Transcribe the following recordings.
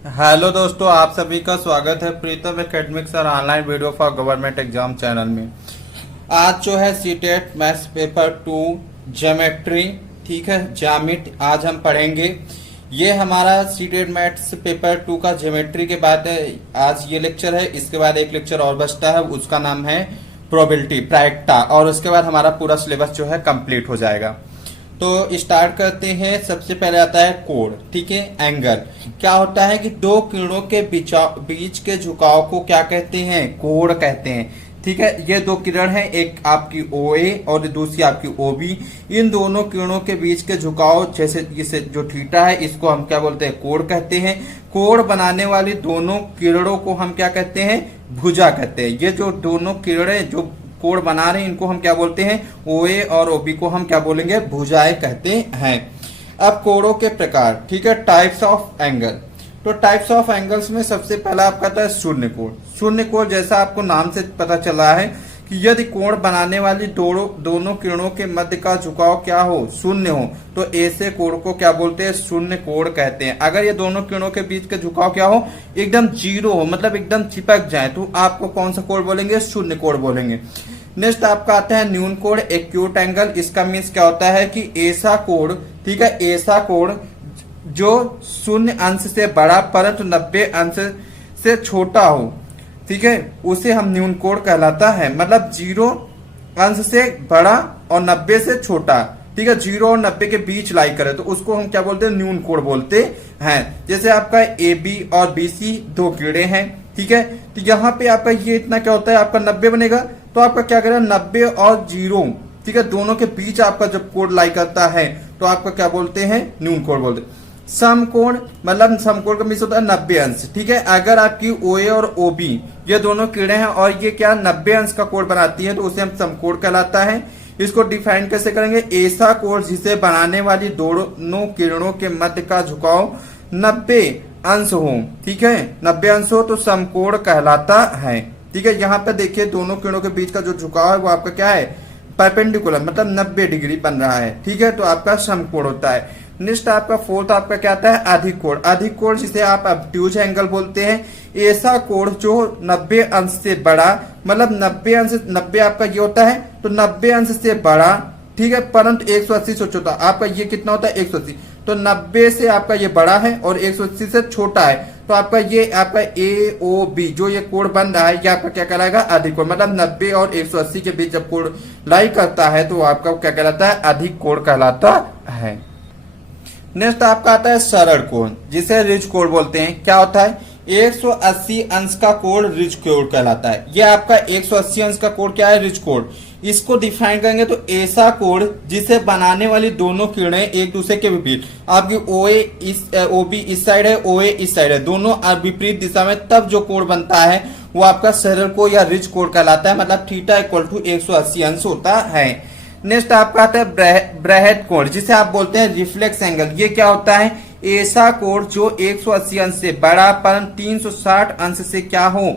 Hello दोस्तों, आप सभी का स्वागत है प्रीतम एकेडमिक्स और online video for government exam channel में। आज जो है सीटेट मैथ्स पेपर 2 ज्योमेट्री, ठीक है, ज्यामिति आज हम पढ़ेंगे। ये हमारा सीटेट मैथ्स पेपर 2 का ज्योमेट्री के बाद आज ये लेक्चर है। इसके बाद एक लेक्चर और बचता है, उसका नाम है प्रोबेबिलिटी, प्रायिकता, और उसके बाद हमारा पूरा सिलेबस जो है कंप्लीट हो जाएगा। तो स्टार्ट करते हैं। सबसे पहले आता है कोण, ठीक है, एंगल। क्या होता है कि दो किरणों के बीच के झुकाव को क्या कहते हैं? कोण कहते हैं, ठीक है। ये दो किरण है, एक आपकी OA और दूसरी आपकी OB। इन दोनों किरणों के बीच के झुकाव, जैसे इसे जो थीटा है, इसको हम क्या बोलते हैं? कोण कहते हैं। कोण बनाने वाली दोनों किरणों को हम क्या कहते हैं? भुजा कहते हैं। ये जो दोनों किरणें जो कोण बना रहे हैं, इनको हम क्या बोलते हैं? OA और OB को हम क्या बोलेंगे? भुजाएं कहते हैं। अब कोणों के प्रकार, ठीक है, टाइप्स ऑफ एंगल। तो टाइप्स ऑफ एंगल्स में सबसे पहला आपका आता है शून्य कोण। शून्य कोण जैसा आपको नाम से पता चला है कि यदि कोण बनाने वाली दोनों किरणों के मध्य का झुकाव क्या हो? शून्य हो, तो ऐसे कोण को क्या बोलते हैं? शून्य कोण कहते हैं। अगर ये दोनों किरणों के बीच का झुकाव क्या हो? एकदम जीरो हो, मतलब एकदम चिपक जाए, तो आपको कौन सा कोण बोलेंगे? शून्य कोण बोलेंगे। नेक्स्ट आपका आता है न्यून कोण, एक्यूट एंगल। इसका मीन्स क्या होता है कि ऐसा कोण, ठीक है, ऐसा कोण जो शून्य अंश से बड़ा परंतु 90 अंश से छोटा हो, ठीक है, उसे हम न्यून कोण कहलाता है। मतलब 0 अंश से बड़ा और 90 से छोटा, ठीक है, 0 और 90 के बीच लाई करे तो उसको हम क्या बोलते हैं? न्यून कोण बोलते हैं। जैसे आपका AB और BC दो किरणें हैं, ठीक है, तो यहाँ पे आपका ये इतना क्या होता है? आपका 90 बनेगा, तो आपका क्या करेगा? 90 और 0, ठीक है, दोनों के बीच आपका जब कोण लाई करता है तो आपका क्या बोलते हैं? न्यून कोण बोलते हैं। समकोण, मतलब समकोण का मीन्स होता है 90 अंश, ठीक है। अगर आपकी OA और OB ये दोनों किरणें हैं और ये क्या 90 अंश का कोण बनाती है, तो उसे हम समकोण कहलाता है। इसको डिफाइन कैसे करेंगे? ऐसा कोण जिसे बनाने वाली दोनों किरणों के मध्य का झुकाव 90 अंश हो, ठीक है, 90 अंश हो तो समकोण कहलाता है, ठीक है। यहाँ पे देखिए दोनों किरणों के बीच का जो झुकाव है वो आपका क्या है? परपेंडिकुलर, मतलब 90 डिग्री बन रहा है, ठीक है, तो आपका समकोण होता है। नेक्स्ट आपका फोर्थ आपका क्या आता है? अधिक कोण। अधिक कोण जिसे आप ऑब्ट्यूज एंगल बोलते हैं। ऐसा कोण जो 90 अंश से बड़ा, मतलब 90 अंश, 90 आपका ये होता है, तो 90 अंश से बड़ा, ठीक है, परंतु 180 से छोटा। आपका ये कितना होता है? 180, तो 90 से आपका ये बड़ा है और 180 से छोटा है, तो आपका ये आपका AOB जो ये कोण बन रहा है, ये आपका क्या कहलाएगा? अधिक कोण। मतलब 90 और 180 के बीच जब कोण लाई करता है तो आपका क्या कहलाता है? अधिक कोण कहलाता है। नेक्स्ट आपका आता है सरल कोण, जिसे रिज कोण बोलते हैं। क्या होता है? 180 अंश का कोण रिज कोण कहलाता है। ये आपका 180 अंश का कोण क्या है? रिज कोण। इसको डिफाइन करेंगे तो ऐसा कोण जिसे बनाने वाली दोनों किरणें एक दूसरे के विपरीत, आपकी OB इस साइड है, OA इस साइड है, दोनों विपरीत दिशा में, तब जो कोण बनता है वो आपका सरल कोण या रिज कोण कहलाता है। मतलब थीटा इक्वल टू 180 अंश होता है। नेक्स्ट आपका आता है ब्रैकेट कोण, जिसे आप बोलते हैं रिफ्लेक्स एंगल। ये क्या होता है? ऐसा कोण जो 180 अंश से बड़ा परंतु 360 अंश से क्या हो?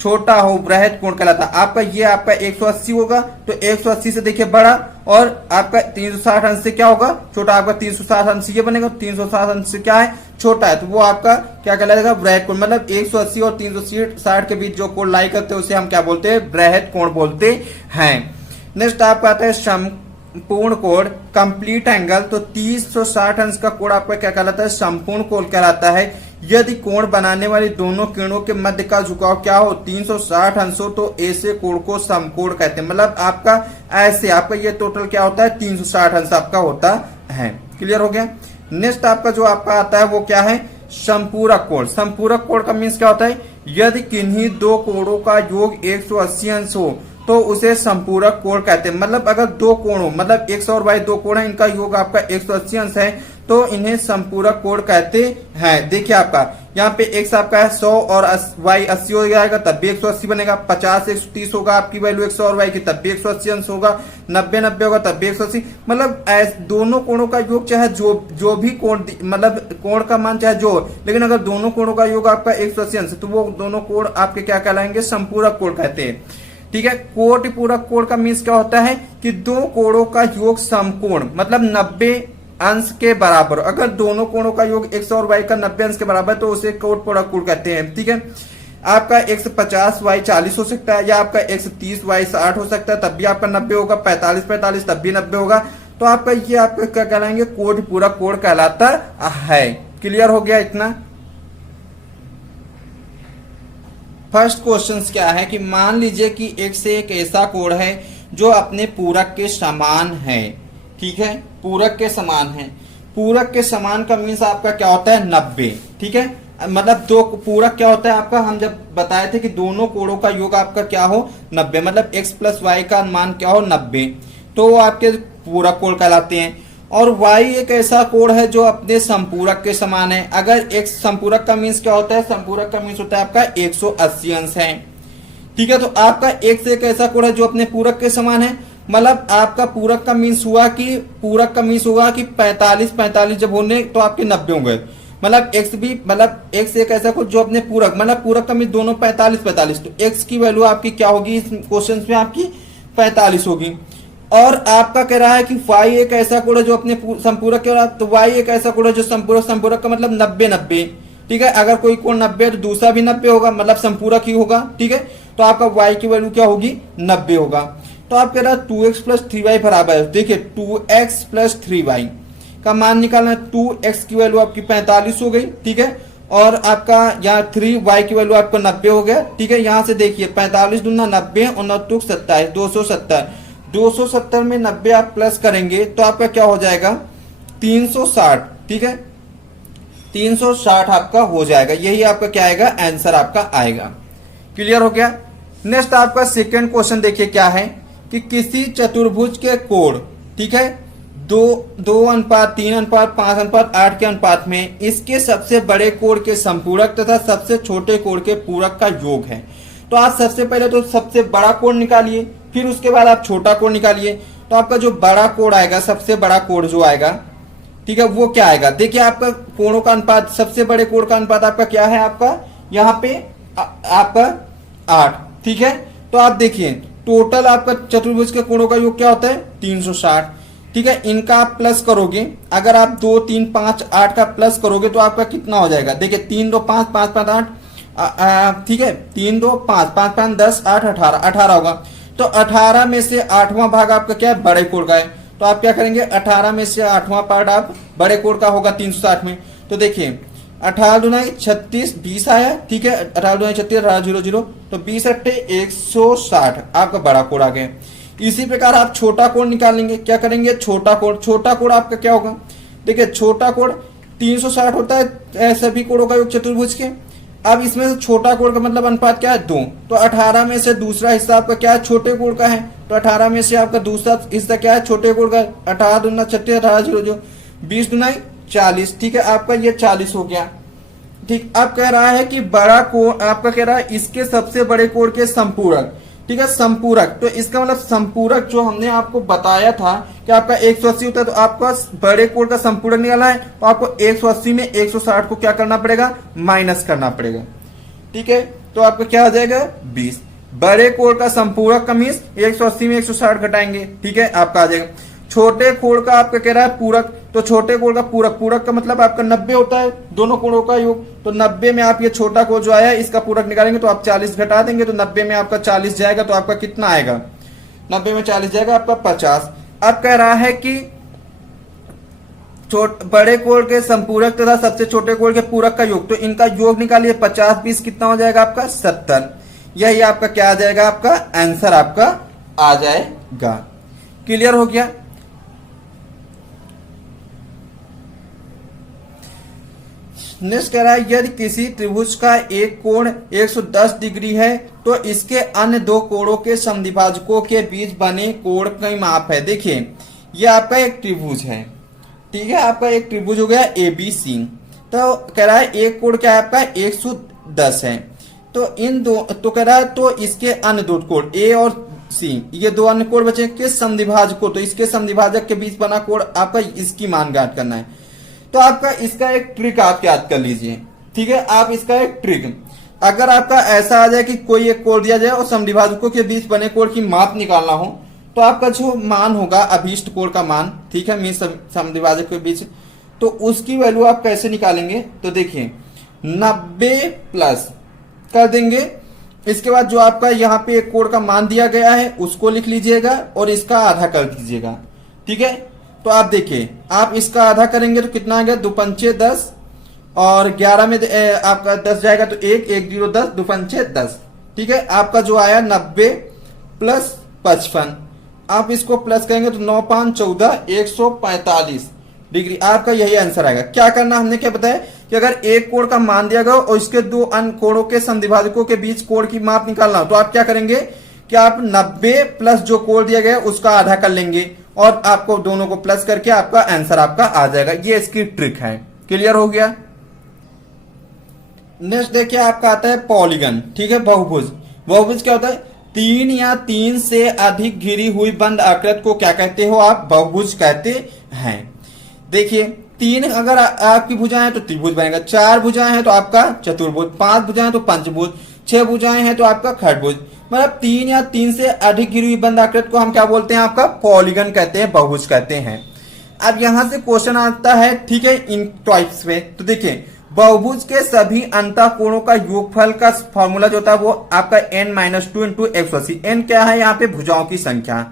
छोटा हो, ब्रैकेट कोण कहलाता है। आपका ये आपका 180 होगा, तो 180 से देखिए बड़ा, और आपका 360 अंश से क्या होगा? छोटा। आपका 360 अंश ये बनेगा, 360 अंश से क्या है? छोटा है, तो वो आपका क्या कहलाएगा? ब्रैकेट कोण। मतलब 180 और 360 के बीच जो कोण लाई करते हैं उसे हम क्या बोलते हैं? ब्रैकेट कोण बोलते हैं। नेक्स्ट आपका आता है संपूर्ण कोण, कंप्लीट एंगल। तो 360 अंश का कोण आपका क्या कहलाता है? संपूर्ण कोण कहलाता है। यदि कोण बनाने वाली दोनों किरणों के मध्य का झुकाव क्या हो? 360 अंश हो, तो ऐसे कोण को समकोण कहते हैं। मतलब आपका ऐसे आपका ये टोटल क्या होता है? 360 अंश आपका होता है। क्लियर हो गया? नेक्स्ट आपका जो आपका आता है वो क्या है? संपूरक कोण। संपूरक कोण का मीन्स क्या होता है? यदि किन्हीं दो कोणों का योग 180 अंश हो तो उसे संपूरक कोण कहते हैं। मतलब अगर दो कोण हो, मतलब X और Y दो कोण है, इनका योग आपका 180 अंश है, तो इन्हें संपूरक कोण कहते हैं। देखिए आपका यहाँ पे X आपका है 100 और Y 80 हो जाएगा, तब भी 180 बनेगा। 50 130 होगा आपकी वैल्यू X और Y की, तब भी 180 अंश होगा। 90 90 होगा, तब भी 180। मतलब दोनों कोणों का योग चाहे जो भी कोण, मतलब कोण का मान चाहे जो, लेकिन अगर दोनों कोणों का योग आपका 180 अंश, तो वो दोनों कोण आपके क्या कहलाएंगे? संपूरक कोण कहते हैं। ठीक है। कोटि पूरक कोण का मीन्स क्या होता है कि दो कोणों का योग समकोण, मतलब 90 अंश के बराबर, अगर दोनों कोणों का योग x और y का 90 अंश के बराबर तो उसे कोण प्रोडक्ट कोण कहते हैं। ठीक है, आपका x 50 y 40 हो सकता है, या आपका x 30 y 60 हो सकता है, तब भी आपका 90 होगा, 45 45 तब भी 90 होगा। तो आपका ये आपका क्या कहलाएंगे, कोण पूरक कोण कहलाता है। क्लियर हो गया इतना। फर्स्ट क्वेश्चन क्या है कि मान लीजिए कि x एक ऐसा कोण है जो अपने पूरक के समान है। ठीक है, पूरक के समान है। पूरक के समान का मीन्स आपका क्या होता है, 90। ठीक है, मतलब दो पूरक क्या होता है आपका, हम जब बताए थे कि दोनों कोणों का योग आपका क्या हो, 90, मतलब x प्लस वाई का मान क्या हो, 90, तो वो आपके पूरक कोण कहलाते हैं। और y एक ऐसा कोण है जो अपने संपूरक के समान है। अगर x संपूरक का मीन्स क्या होता है, संपूरक का मीन्स होता है आपका 180 अंश है। ठीक है, तो आपका x एक ऐसा कोण है जो अपने पूरक के समान है, मतलब आपका पूरक का मीन्स हुआ कि पूरक का मीन्स हुआ कि 45 45 जब होने तो आपके 90 होंगे, मतलब x भी, मतलब x एक ऐसा कुछ जो अपने पूरक, मतलब पूरक का मीन्स दोनों 45 45, तो x की वैल्यू आपकी क्या होगी इस क्वेश्चन में, आपकी 45 होगी। और आपका कह रहा है कि y एक ऐसा कोण है जो अपने संपूरक के, तो y एक ऐसा कोण है जो संपूरक, संपूरक का मतलब 90 90। ठीक है, अगर कोई कोण 90 है तो दूसरा भी 90 होगा, मतलब संपूरक ही होगा। ठीक है, तो आपका y की वैल्यू क्या होगी, 90 होगा। तो आप कह रहा है 2x प्लस 3y बराबर है, देखिए 2x प्लस 3y का मान निकालना है। 2x की वैल्यू आपकी 45 हो गई। ठीक है, और आपका यहाँ 3y की वैल्यू आपका 90 हो गया। ठीक है, यहाँ से देखिए 45 दूना 90 और 9 2 27, 270, 270 में 90 आप प्लस करेंगे तो आपका क्या हो जाएगा, 360। ठीक है, 360 आपका हो जाएगा, यही आपका क्या आएगा, आंसर आपका आएगा। क्लियर हो गया। नेक्स्ट आपका सेकेंड क्वेश्चन देखिए क्या है कि किसी चतुर्भुज के कोण, ठीक है, 2 अनुपात 3 अनुपात 5 अनुपात 8 के अनुपात में इसके सबसे बड़े कोण के संपूरक तथा सबसे छोटे कोण के पूरक का योग है। तो आप सबसे पहले तो सबसे बड़ा कोण निकालिए, फिर उसके बाद आप छोटा कोण निकालिए। तो आपका जो बड़ा कोण आएगा, सबसे बड़ा कोण जो आएगा, ठीक है, वो क्या आएगा, देखिए आपका कोणों का अनुपात, सबसे बड़े कोण का अनुपात आपका क्या है, आपका यहाँ पे आपका 8। ठीक है, तो आप देखिए टोटल आपका चतुर्भुज के कोणों का योग क्या होता है, 360। ठीक है, इनका आप प्लस करोगे, अगर आप 2 3 5 8 का प्लस करोगे तो आपका कितना हो जाएगा, देखिए 3 2 5 5 5 8, ठीक है, 3 2 5 5 5 10 8 18 18 होगा। तो 18 में से 8वां भाग आपका क्या है, बड़े कोण का है। तो आप क्या करेंगे, 18 में से 8वां पार्ट आप बड़े कोण का होगा 360 में। तो देखिए 18 दूना 36, 20 आया। ठीक है, 18 दूना 36, 18 0 0, तो 20 अट्ठे 160 आपका बड़ा कोण आ गया। इसी प्रकार आप छोटा कोण निकालेंगे, क्या करेंगे, छोटा कोण। छोटा कोण आपका क्या होगा, देखिए छोटा कोण 360 होता है सभी कोणों का योग चतुर्भुज के। अब इसमें से छोटा कोण का मतलब अनुपात क्या है, 2। तो 18 में से दूसरा हिस्सा आपका क्या है, छोटे कोण का है। तो 18 में से आपका दूसरा हिस्सा क्या है, छोटे कोण का है। 18 दूना 36, 18 0 0, 20 दूना 40। ठीक है, आपका ये 40 हो गया। ठीक, अब कह रहा है कि बड़ा कोण, आपका कह रहा है इसके सबसे बड़े कोण के संपूरक। ठीक है, संपूरक, तो इसका मतलब संपूरक जो हमने आपको बताया था कि आपका 180 होता है, तो आपका बड़े कोण का संपूरक निकालना है, तो आपको 180 में 160 को क्या करना पड़ेगा, माइनस करना पड़ेगा। ठीक है, तो आपका क्या आ जाएगा, 20। बड़े कोण का संपूरक का मीन्स 180 में 160 घटाएंगे। ठीक है, आपका आ जाएगा। छोटे कोण का आपका कह रहा है पूरक, तो छोटे कोण का पूरक, पूरक का मतलब आपका 90 होता है, दोनों कोणों का योग। तो 90 में आप ये छोटा कोण जो आया इसका पूरक निकालेंगे तो आप 40 घटा देंगे, तो 90 में आपका 40 जाएगा, तो आपका कितना आएगा, 90 में 40 जाएगा आपका 50। अब कह रहा है कि बड़े कोण के संपूरक तथा सबसे छोटे कोण के पूरक का योग, तो इनका योग निकालिए। 50 20 कितना हो जाएगा आपका, 70। यही आपका क्या आ जाएगा, आपका आंसर आपका आ जाएगा। क्लियर हो गया। नेक्स्ट कह रहा है यदि किसी त्रिभुज का एक कोण 110 डिग्री है तो इसके अन्य दो कोणों के समद्विभाजकों के बीच बने कोण का माप है। देखिए ये आपका एक त्रिभुज है, ठीक है, आपका एक त्रिभुज हो गया ABC। तो कह रहा है एक कोण क्या है आपका 110 है, तो इन दो, तो कह रहा है तो इसके अन्य दो कोण A और C, ये दो अन्य कोण बचे किस समद्विभाजकों, तो इसके समद्विभाजक के बीच बना कोण आपका, इसकी मान ज्ञात करना है। तो आपका इसका एक ट्रिक आप याद कर लीजिए। ठीक है, आप इसका एक ट्रिक, अगर आपका ऐसा आ जाए कि कोई एक कोण दिया जाए और समद्विभाजकों के बीच बने कोण की माप निकालना हो, तो आपका जो मान होगा अभीष्ट कोण का मान, ठीक है, मीन समद्विभाजक के बीच, तो उसकी वैल्यू आप कैसे निकालेंगे? तो देखिए 90 प्लस कर देंगे, इसके बाद जो आपका यहाँ पे एक कोण का मान दिया गया है उसको लिख लीजिएगा और इसका आधा कर दीजिएगा, ठीक है। तो आप देखिए, आप इसका आधा करेंगे तो कितना आ गया? 2 पंचे 10 और 11 में आपका 10 जाएगा तो 1 1 0 10 2 पंचे 10, ठीक है। आपका जो आया 90 प्लस 55, आप इसको प्लस करेंगे तो 9 5 14 145 डिग्री, आपका यही आंसर आएगा। क्या करना, हमने क्या बताया कि अगर एक कोण का मान दिया गया और इसके दो अन्य कोणों के समद्विभाजकों के बीच कोण की माप निकालना हो तो आप क्या करेंगे कि आप 90 प्लस जो कोण दिया गया उसका आधा कर लेंगे और आपको दोनों को प्लस करके आपका आंसर आपका आ जाएगा। ये इसकी ट्रिक है। क्लियर हो गया? नेक्स्ट देखिए आपका आता है पॉलीगन, ठीक है, बहुभुज। बहुभुज क्या होता है? 3 या 3 से अधिक घिरी हुई बंद आकृति को क्या कहते हो आप? बहुभुज कहते हैं। देखिए 3 अगर आपकी भुजाएं हैं तो त्रिभुज बनेगा, 4 भुजाएं हैं तो आपका चतुर्भुज, 5 भुजाएं हैं तो पंचभुज, 6 भुजाएं हैं तो आपका खंडभुज। मतलब 3 या 3 से अधिक घिरी हुई बंद आकृति को हम क्या बोलते हैं? आपका पॉलीगन कहते हैं, बहुभुज कहते हैं। अब यहां से क्वेश्चन आता है, ठीक है, इन टाइप्स में। तो देखिए बहुभुज के सभी अंतःकोणों का योगफल का फॉर्मूला जो होता है वो आपका n-2 इंटू 180। n क्या है? यहाँ पे भुजाओं की संख्या।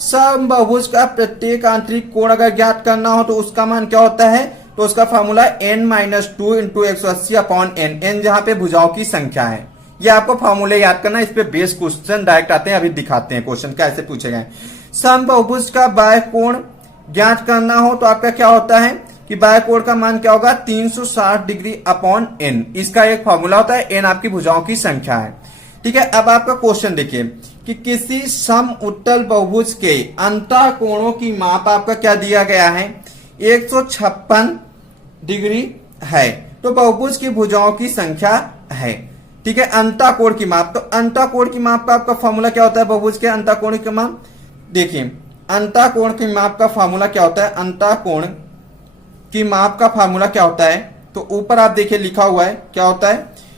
समबाहुभुज का प्रत्येक आंतरिक कोण अगर ज्ञात करना हो तो उसका मान क्या होता है? तो उसका formula n-2 into 180 upon n, n जहां पे भुजाओं की संख्या है। ये आपको फॉर्मूले याद करना, इस पे बेस क्वेश्चन डायरेक्ट आते हैं, अभी दिखाते हैं क्वेश्चन कैसे पूछे गए। समबाहुभुज का बाह्य कोण ज्ञात करना हो तो आपका क्या होता है कि बाह्य कोण का मान क्या होगा? 360 डिग्री अपॉन n, इसका एक फॉर्मूला होता है। n आपकी भुजाओं की संख्या है, ठीक है। अब आपका क्वेश्चन देखिए कि किसी सम उत्तल बहुभुज के अंतःकोणों की माप आपका क्या दिया गया है? 156 डिग्री है, तो बहुभुज की भुजाओं की संख्या है, ठीक है। अंतःकोण की माप, तो अंतःकोण की माप का आपका फॉर्मूला क्या होता है? बहुभुज के अंतःकोण की माप, देखिए अंतःकोण की माप का फॉर्मूला क्या होता है? अंतःकोण की माप का फॉर्मूला क्या होता है? तो ऊपर आप देखिए लिखा हुआ है, क्या होता है?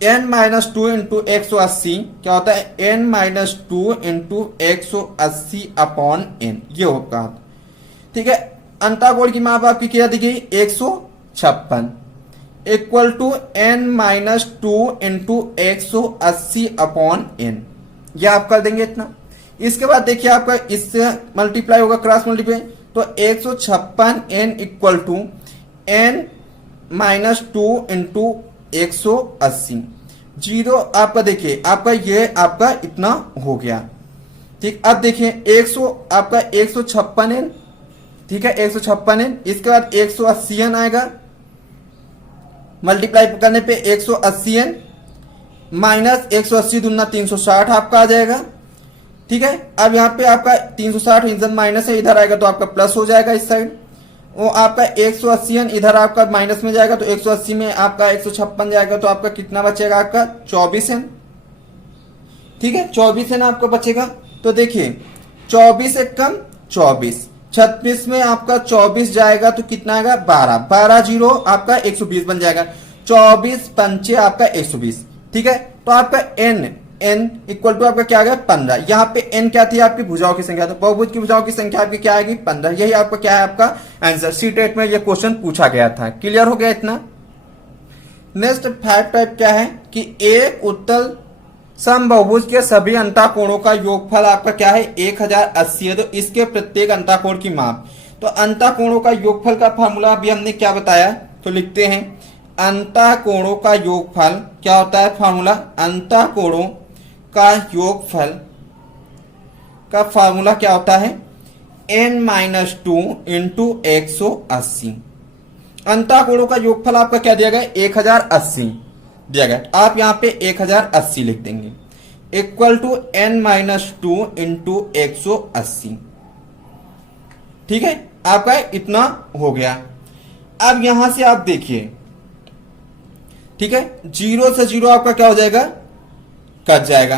n-2 इंटू 180 क्या होता है? n-2 इंटू 180 अपॉन n, ये होगा, ठीक है। अंतःकोण की माप आपकी क्या दी गई? 156 equal to n-2 into 180 upon n, ये आप कर देंगे इतना। इसके बाद देखिए आपका इससे मल्टीप्लाई होगा, क्रॉस मल्टीप्लाई, तो 156 n equal to n-2 into 180, zero आपका देखिए आपका ये आपका इतना हो गया, ठीक। अब देखिए 100 आपका 156 n, ठीक है, 156 n, इसके बाद 180 n आएगा, मल्टीप्लाई करने पे 180 n माइनस 180 दूना 360 आपका आ जाएगा, ठीक है। अब यहाँ पे आपका 360 इधर माइनस है, इधर आएगा तो आपका प्लस हो जाएगा इस साइड। वो आपका 180 n इधर आपका माइनस में जाएगा तो 180 में आपका 156 जाएगा तो आपका कितना बचेगा? आपका 24 n, ठीक है, 24 n आपका बचेगा। तो देखिए 24 एक कम 24, 36 में आपका 24 जाएगा तो कितना आएगा? 12, 12 जीरो आपका 120 बन जाएगा, 24 पंचे आपका 120, ठीक है। तो आपका n इक्वल टू आपका क्या आ गया? 15। यहाँ पे n क्या थी? आपकी भुजाओं की संख्या। तो बहुभुज की भुजाओं की संख्या आपकी क्या आएगी? 15। यही आपका क्या है? आपका आंसर। सीटेट में ये क्वेश्चन पूछा गया था। क्लियर हो गया इतना? नेक्स्ट 5 टाइप क्या है कि एक उत्तल समबाहुभुज के सभी अंतःकोणों का योगफल आपका क्या है? 1080 है, तो इसके प्रत्येक अंतःकोण की माप। तो अंतःकोणों का योगफल का फॉर्मूला अभी हमने क्या बताया, तो लिखते हैं अंतःकोणों का योगफल क्या होता है? फॉर्मूला अंतःकोणों का योगफल का फॉर्मूला क्या होता है? n-2 into 180। अंतःकोणों का योगफल आपका क्या दिया गया? 1080 दिया गया, आप यहाँ पे 1080 लिख देंगे, इक्वल टू n-2 इंटू 180, ठीक है। आपका इतना हो गया। अब यहां से आप देखिए, ठीक है, 0 से 0 आपका क्या हो जाएगा? कट जाएगा।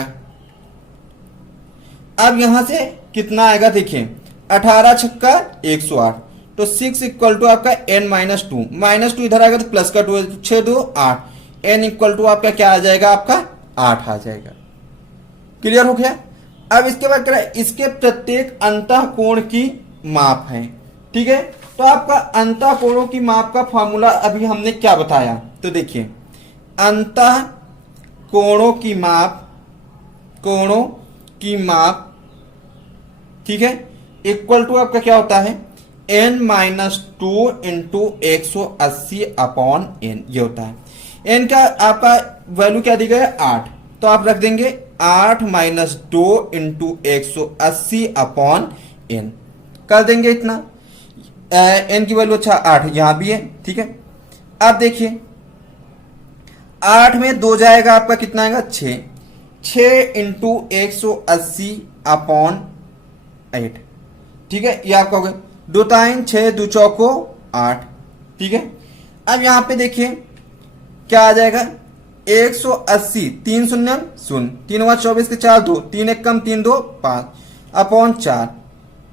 अब यहां से कितना आएगा? देखिए 18 छक्का 108, तो 6 इक्वल टू आपका n-2, -2 इधर आएगा तो प्लस का 2, 6 2 8, n इक्वल टू आपका क्या आ जाएगा? आपका 8 आ जाएगा। क्लियर हो गया? अब इसके बाद क्या है, इसके प्रत्येक अंतःकोण की माप है। ठीक है, तो आपका अंतःकोणों की माप का फॉर्मूला अभी हमने क्या बताया, तो देखिए अंतःकोणों की माप, कोणों की माप, ठीक है, इक्वल टू आपका क्या होता है n-2 इंटू 180 अपॉन n, ये होता है। n का आपका वैल्यू क्या दी गई है 8, तो आप रख देंगे 8-2 इंटू 180 अपॉन n, कर देंगे इतना। n की वैल्यू अच्छा 8 यहां भी है। ठीक है, अब देखिए 8 में 2 जाएगा आपका कितना आएगा 6, 6 इंटू 180 अपॉन 8। ठीक है, ये आपका हो गया 2 टाइम 6 2 चौको 8। ठीक है, अब यहां पे देखिए क्या आ जाएगा 180, 3 शून्य शून्य, 3 हुआ 24 के 4 2, 3 1 कम 3 2 5 अपॉन 4।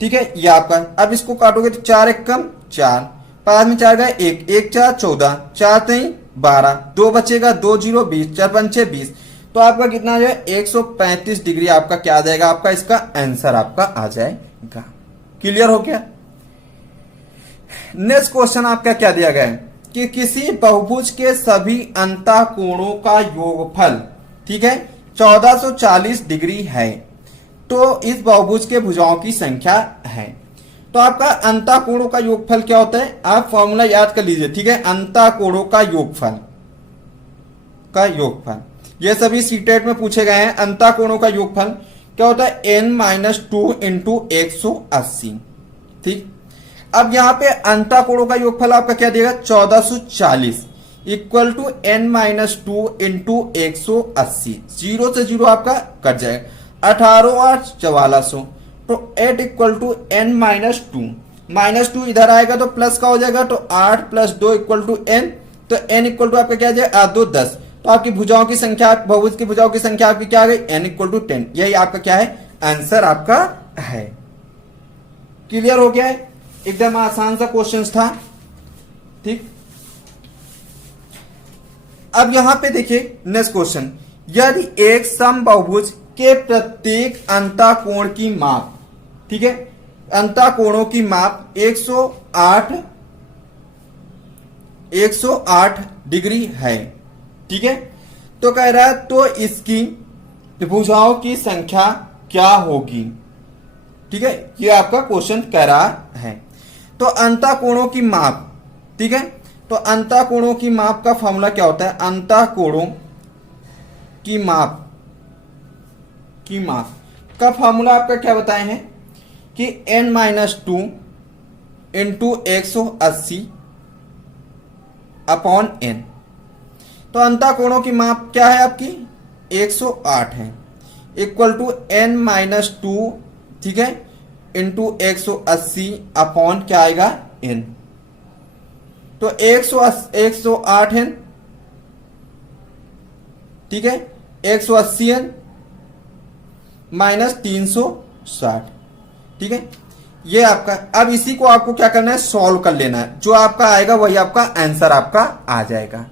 ठीक है, ये आपका, अब इसको काटोगे तो 4 1 कम 4, 5 में 4 गए 1, 1 4 14, 4 3 12, 2 बचेगा 2 0 20, 4 5 6 20, तो आपका कितना आ जाएगा 135 डिग्री आपका क्या आ जाएगा, आपका इसका आंसर आपका आ जाएगा। क्लियर हो गया। नेक्स्ट क्वेश्चन आपका क्या दिया गया है कि किसी बहुभुज के सभी अंतःकोणों का योगफल, ठीक है, 1440 डिग्री है, तो इस बहुभुज के भुजाओं की संख्या है। तो आपका अंतःकोणों का योगफल क्या होता है, आप फॉर्मूला याद कर लीजिए। ठीक है, अंतःकोणों का योगफल, ये सभी सीटेट में पूछे गए हैं। अंतःकोणों का योगफल क्या होता है n-2 इंटू 180। ठीक, अब यहां पे अंतःकोणों का योगफल आपका क्या देगा 1440 इक्वल टू n-2 इंटू 180, 0 से 0 आपका कट जाएगा, 18 8 4400, तो 8 इक्वल टू n-2, -2 इधर आएगा तो प्लस का हो जाएगा, तो 8 + 2 इक्वल टू n, तो n इक्वल टू आपका क्या आ जाएगा 2 10, तो आपकी भुजाओं की संख्या, बहुभुज की भुजाओं की संख्या आपकी क्या आ गई n इक्वल टू 10। यही आपका क्या है आंसर आपका है। क्लियर हो गया है, एकदम आसान सा क्वेश्चन था। ठीक, अब यहां पे देखिए नेक्स्ट क्वेश्चन, यदि एक समबाहुभुज के प्रत्येक अंतःकोण की माप, ठीक है, अंतःकोणों की माप 108 डिग्री है। ठीक है, तो कह रहा है तो इसकी भुजाओं की संख्या क्या होगी। ठीक है, ये आपका क्वेश्चन कह रहा है। तो अंतःकोणों की माप, ठीक है, तो अंतःकोणों की माप का फॉर्मूला क्या होता है, अंतःकोणों की माप का फॉर्मूला आपका क्या बताए हैं कि n-2 इंटू 180 अपॉन n। तो अंतःकोणों की माप क्या है आपकी 108 है, इक्वल टू n-2, ठीक है, इंटू 180 अपॉन क्या आएगा n। तो 108 n, ठीक है, 180 n माइनस 360। ठीक है, ये आपका, अब इसी को आपको क्या करना है सॉल्व कर लेना है, जो आपका आएगा वही आपका आंसर आपका आ जाएगा।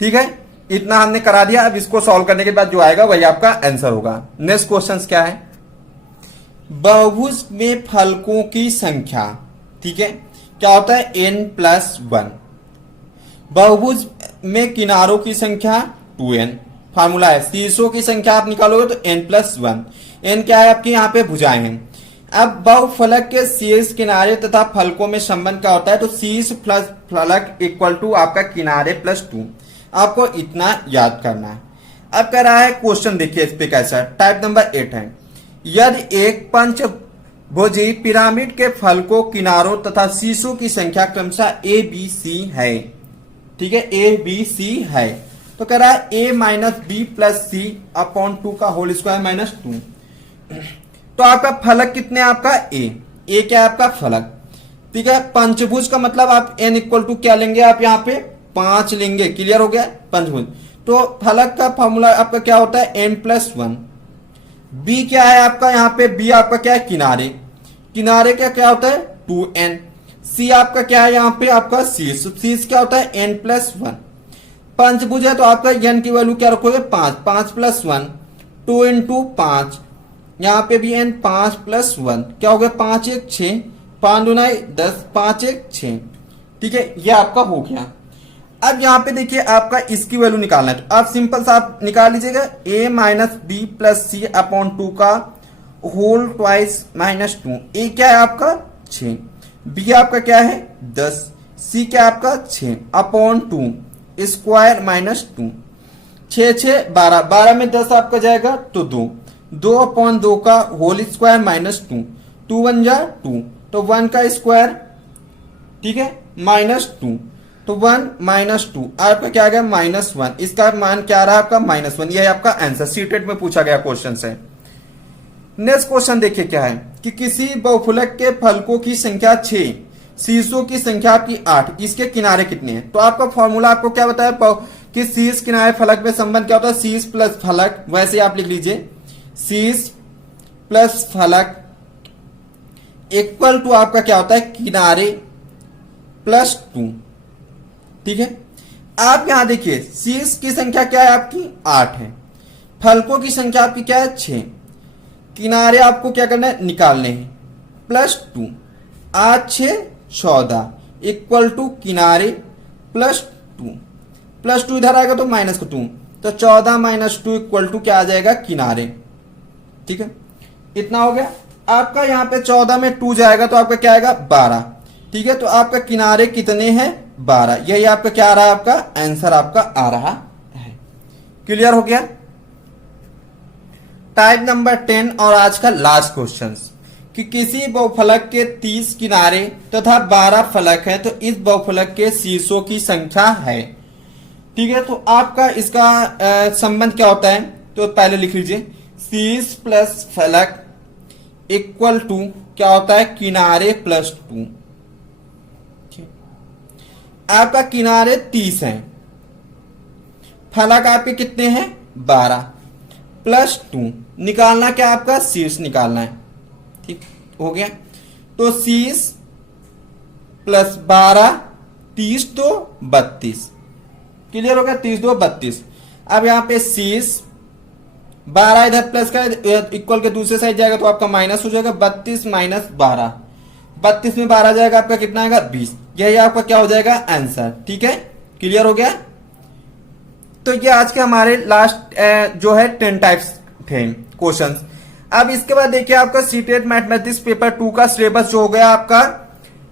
ठीक है, इतना हमने करा दिया, अब इसको सॉल्व करने के बाद जो आएगा वही आपका आंसर होगा। नेक्स्ट क्वेश्चन क्या है, बहुभुज में फलकों की संख्या, ठीक है, क्या होता है n+1, बहुभुज में किनारों की संख्या 2n, फार्मूला है शीर्षों की संख्या आप निकालोगे तो n+1, n क्या है आपकी यहाँ पे भुजाएं हैं। अब बहुफलक के शीर्ष किनारे तथा फलकों में संबंध क्या होता है, तो शीर्ष प्लस फलक इक्वल टू आपका किनारे +2, आपको इतना याद करना है। अब कह रहा है क्वेश्चन, देखिए इस पे कैसा है, टाइप नंबर 8 है, यदि एक पंचभुजी पिरामिड के फलकों, किनारों तथा शीर्षों की संख्या क्रमशः a b c है, ठीक है, a b c है, तो कह रहा है a - b + c अपॉन 2 का होल स्क्वायर -2। तो आपका फलक कितने, आपका a क्या है आपका फलक। ठीक है, पंचभुज का मतलब आप n इक्वल टू क्या लेंगे, आप यहाँ पे 5 लेंगे। क्लियर हो गया, पंचभुज। तो फलक का फॉर्मूला आपका क्या होता है n+1। b क्या है आपका, यहाँ पे b आपका क्या है किनारे, किनारे का क्या होता है 2n। c आपका क्या है यहाँ पे आपका शीर्ष, शीर्ष क्या होता है n+1। पंचभुज है तो आपका n की वैल्यू क्या रखोगे 5, 5 + 1 2 × 5 यहाँ पे भी n 5 + 1 क्या हो गया 5 1 6, 5 2 10, 5 1 6। ठीक है, ये आपका हो गया। अब यहाँ पे देखिए आपका इसकी वैल्यू निकालना है, तो आप सिंपल सा आप निकाल लीजिएगा a - b + c अपॉन 2 का होल ट्वाइस -2। a क्या है आपका 6, b आपका क्या है 10, c क्या आपका 6 अपॉन 2 स्क्वायर -2। 6 6 12, 12 में 10 आपका जाएगा तो 2, 2 अपॉन 2 का होल स्क्वायर -2, 2 1 जा 2, तो 1 का स्क्वायर, ठीक है -2, तो 1 -2 आपका क्या आ गया -1। इसका मान क्या आ रहा है आपका -1। यह आपका आंसर सीटेट में पूछा गया क्वेश्चन है। नेक्स्ट क्वेश्चन देखिए क्या है कि किसी बहुफलक के फलकों की संख्या 6, शीर्षों की संख्या आपकी 8, इसके किनारे कितने हैं। तो आपका फॉर्मूला आपको क्या बताया कि शीर्ष किनारे फलक में संबंध क्या होता है, शीर्ष प्लस फलक, वैसे आप लिख लीजिए शीर्ष प्लस फलक इक्वल टू आपका क्या होता है किनारे +2। ठीक है, आप यहां देखिए शीर्ष की संख्या क्या है आपकी 8 है, फलकों की संख्या आपकी क्या है 6, किनारे आपको क्या करना है निकालने हैं +2, 8 6 14 इक्वल टू किनारे +2, +2 इधर आएगा तो -2, तो 14 - 2 इक्वल टू क्या आ जाएगा किनारे। ठीक है, इतना हो गया आपका। यहाँ पे 14 में 2 जाएगा तो आपका क्या आएगा 12। ठीक है, तो आपका किनारे कितने हैं 12, यही आपका क्या आ रहा है आपका आंसर आपका आ रहा है। क्लियर हो गया। टाइप नंबर 10 और आज का लास्ट क्वेश्चन कि किसी बहुफलक के 30 किनारे तथा 12 फलक है तो इस बहुफलक के शीर्षों की संख्या है। ठीक है, तो आपका इसका संबंध क्या होता है, तो पहले लिख लीजिए शीर्ष प्लस फलक इक्वल टू क्या होता है किनारे +2। आपका किनारे 30 हैं, फलक आपके कितने हैं 12, +2 निकालना क्या आपका शीर्ष निकालना है। ठीक हो गया, तो शीर्ष प्लस 12 30 तो 32। क्लियर हो गया, 30 2 32। अब यहां पे शीर्ष 12 इधर प्लस का इक्वल के दूसरे साइड जाएगा तो आपका माइनस हो जाएगा 32 - 12, 32 में 12 जाएगा आपका कितना आएगा 20। यही आपका क्या हो जाएगा आंसर। ठीक है, क्लियर हो गया। तो ये आज के हमारे लास्ट जो है 10 टाइप्स थे क्वेश्चंस। अब इसके बाद देखिए आपका सीटेट मैथमेटिक्स पेपर 2 का सिलेबस जो हो गया आपका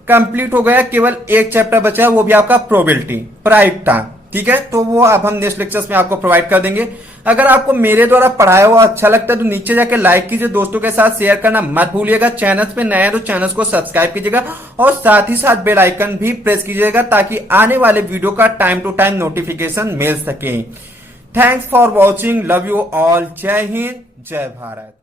कंप्लीट हो गया, केवल एक चैप्टर बचा है वो भी आपका प्रोबेबिलिटी प्रायिकता। ठीक है, तो वो अब हम नेक्स्ट लेक्चर्स में आपको प्रोवाइड कर देंगे। अगर आपको मेरे द्वारा पढ़ाया हुआ अच्छा लगता है तो नीचे जाके लाइक कीजिए, दोस्तों के साथ शेयर करना मत भूलिएगा। चैनल पे नए हैं तो चैनल को सब्सक्राइब कीजिएगा और साथ ही साथ बेल आइकन भी प्रेस कीजिएगा ताकि आने वाले वीडियो का टाइम टू टाइम नोटिफिकेशन मिल सके। Thanks for watching, love you all, जय हिंद जय भारत।